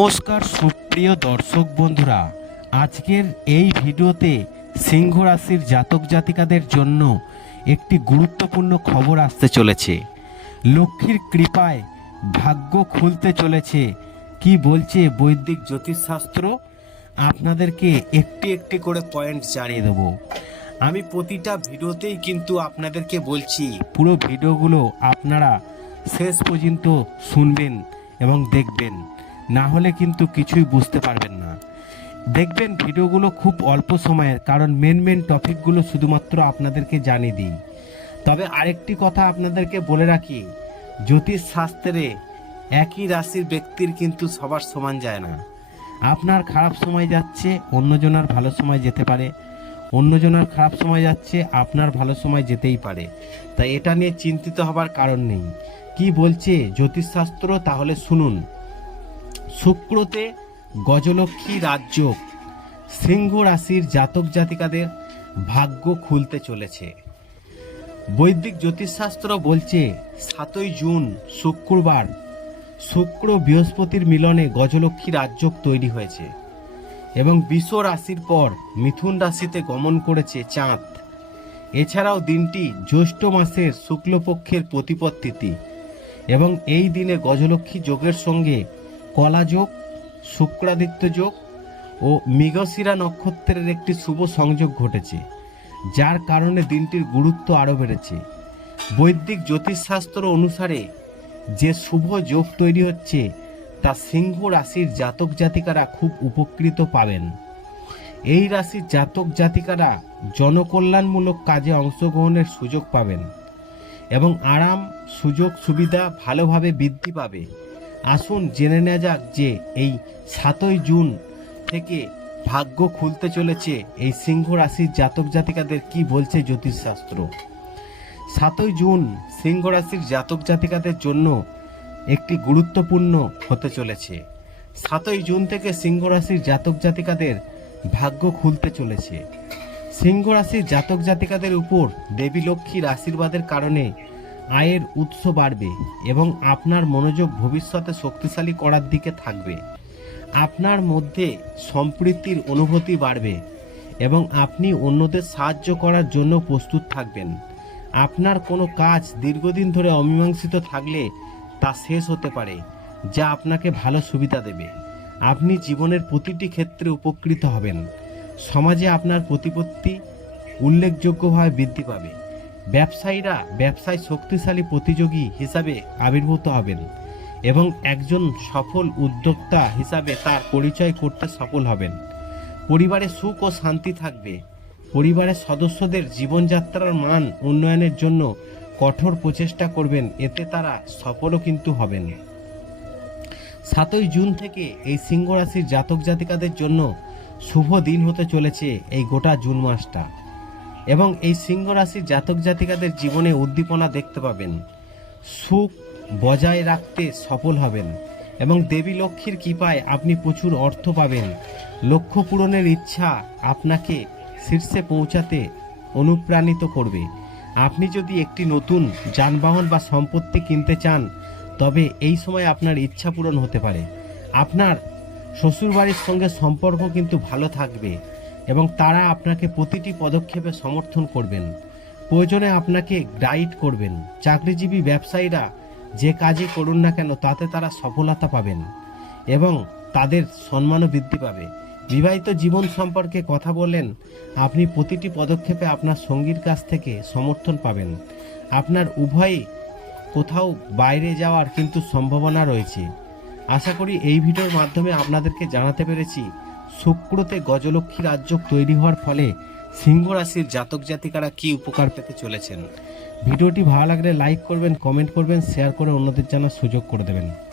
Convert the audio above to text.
নমস্কার সুপ্রিয় দর্শক বন্ধুরা, আজকের এই ভিডিওতে সিংহ রাশির জাতক জাতিকাদের জন্য একটি গুরুত্বপূর্ণ খবর আসতে চলেছে। লক্ষ্মীর কৃপায় ভাগ্য খুলতে চলেছে। কি বলছে বৈদিক জ্যোতিষশাস্ত্র? আপনাদেরকে একটি একটি করে পয়েন্ট জানিয়ে দেবো। আমি প্রতিটা ভিডিওতেই কিন্তু আপনাদেরকে বলছি, পুরো ভিডিওগুলো আপনারা শেষ পর্যন্ত শুনবেন এবং দেখবেন। না হলে কিন্তু কিছুই বুঝতে পারবেন না। দেখবেন ভিডিওগুলো খুব অল্প সময়ের, কারণ মেন মেন টপিকগুলো শুধুমাত্র আপনাদেরকে জানিয়ে দিই। তবে আরেকটি কথা আপনাদেরকে বলে রাখি, জ্যোতিষ শাস্ত্রে একই রাশির ব্যক্তির কিন্তু সবার সমান যায় না। আপনার খারাপ সময় যাচ্ছে, অন্যজনের ভালো সময় যেতে পারে। অন্যজনের খারাপ সময় যাচ্ছে, আপনার ভালো সময় যেতেই পারে। তাই এটা নিয়ে চিন্তিত হবার কারণ নেই। কি বলছে জ্যোতিষশাস্ত্র তাহলে শুনুন। শুক্রতে গজলক্ষ্মী রাজ্য সিংহ রাশির জাতক জাতিকাদের ভাগ্য খুলতে চলেছে। বৈদিক জ্যোতিষশাস্ত্র বলছে, সাতই জুন, শুক্রবার, শুক্র বৃহস্পতির মিলনে গজলক্ষ্মী রাজ্য তৈরি হয়েছে এবং বিশ্ব রাশির পর মিথুন রাশিতে গমন করেছে চাঁদ। এছাড়াও দিনটি জ্যৈষ্ঠ মাসের শুক্লপক্ষের প্রতিপদ তিথি এবং এই দিনে গজলক্ষ্মী যোগের সঙ্গে কলাযোগ শুক্রাদিত্য যোগ ও মৃগশিরা নক্ষত্রের একটি শুভ সংযোগ ঘটেছে, যার কারণে দিনটির গুরুত্ব আরও বেড়েছে। বৈদিক জ্যোতিষশাস্ত্র অনুসারে যে শুভ যোগ তৈরি হচ্ছে, তা সিংহ রাশির জাতক জাতিকারা খুব উপকৃত পাবেন। এই রাশির জাতক জাতিকারা জনকল্যাণমূলক কাজে অংশগ্রহণের সুযোগ পাবেন এবং আরাম সুযোগ সুবিধা ভালোভাবে বৃদ্ধি পাবে। আসুন জেনে নেওয়া যাক যে এই সাতই জুন থেকে ভাগ্য খুলতে চলেছে এই সিংহ রাশির জাতক জাতিকাদের কি বলছে জ্যোতিষশাস্ত্র? সাতই জুন সিংহ রাশির জাতক জাতিকাদের জন্য একটি গুরুত্বপূর্ণ হতে চলেছে। সাতই জুন থেকে সিংহ রাশির জাতক জাতিকাদের ভাগ্য খুলতে চলেছে। সিংহ রাশির জাতক জাতিকাদের উপর দেবী লক্ষ্মীর আশীর্বাদের কারণে আয়ের উৎস বাড়বে এবং আপনার মনোযোগ ভবিষ্যতে শক্তিশালী করার দিকে থাকবে। আপনার মধ্যে সম্প্রীতির অনুভূতি বাড়বে এবং আপনি অন্যদের সাহায্য করার জন্য প্রস্তুত থাকবেন। আপনার কোনো কাজ দীর্ঘদিন ধরে অমীমাংসিত থাকলে তা শেষ হতে পারে, যা আপনাকে ভালো সুবিধা দেবে। আপনি জীবনের প্রতিটি ক্ষেত্রে উপকৃত হবেন। সমাজে আপনার প্রতিপত্তি উল্লেখযোগ্যভাবে বৃদ্ধি পাবে। ব্যবসায়ীরা ব্যবসায় শক্তিশালী প্রতিযোগী হিসাবে আবির্ভূত হবেন এবং একজন সফল উদ্যোক্তা হিসাবে তার পরিচয় করতে সফল হবেন। পরিবারে সুখ ও শান্তি থাকবে। পরিবারের সদস্যদের জীবনযাত্রার মান উন্নয়নের জন্য কঠোর প্রচেষ্টা করবেন, এতে তারা সফলও কিন্তু হবেন। সাতই জুন থেকে এই সিংহ রাশির জাতক জাতিকাদের জন্য শুভ দিন হতে চলেছে এই গোটা জুন মাসটা। এবং এই সিংহ রাশির জাতক জাতিকাদের জীবনে উদ্দীপনা দেখতে পাবেন। সুখ বজায় রাখতে সফল হবেন এবং দেবী লক্ষ্মীর কৃপায় আপনি প্রচুর অর্থ পাবেন। লক্ষ্য পূরণের ইচ্ছা আপনাকে শীর্ষে পৌঁছাতে অনুপ্রাণিত করবে। আপনি যদি একটি নতুন যানবাহন বা সম্পত্তি কিনতে চান, তবে এই সময় আপনার ইচ্ছা পূরণ হতে পারে। আপনার শ্বশুরবাড়ির সঙ্গে সম্পর্ক কিন্তু ভালো থাকবে। এবং তারা আপনাকে প্রতিটি পদক্ষেপে সমর্থন করবেন। প্রয়োজনে আপনাকে গাইড করবেন। চাকরিজীবী ব্যবসায়ীরা যে কাজই করুন না কেন, তাতে তারা সফলতা পাবেন এবং তাদের সম্মানও বৃদ্ধি পাবে। বিবাহিত জীবন সম্পর্কে কথা বলেন আপনি প্রতিটি পদক্ষেপে আপনার সঙ্গীর কাছ থেকে সমর্থন পাবেন। আপনার উভয়ই কোথাও বাইরে যাওয়ার কিন্তু সম্ভাবনা রয়েছে। আশা করি এই ভিডিওর মাধ্যমে আপনাদেরকে জানাতে পেরেছি। শুক্রতে গজলক্ষ্মী রাজ্য তৈরি হওয়ার ফলে সিংহ রাশির জাতক জাতিকারা কি উপকার পেতে চলেছেন? ভিডিওটি ভালো লাগলে লাইক করবেন, কমেন্ট করবেন, শেয়ার করে অন্যদের জানার সুযোগ করে দেবেন।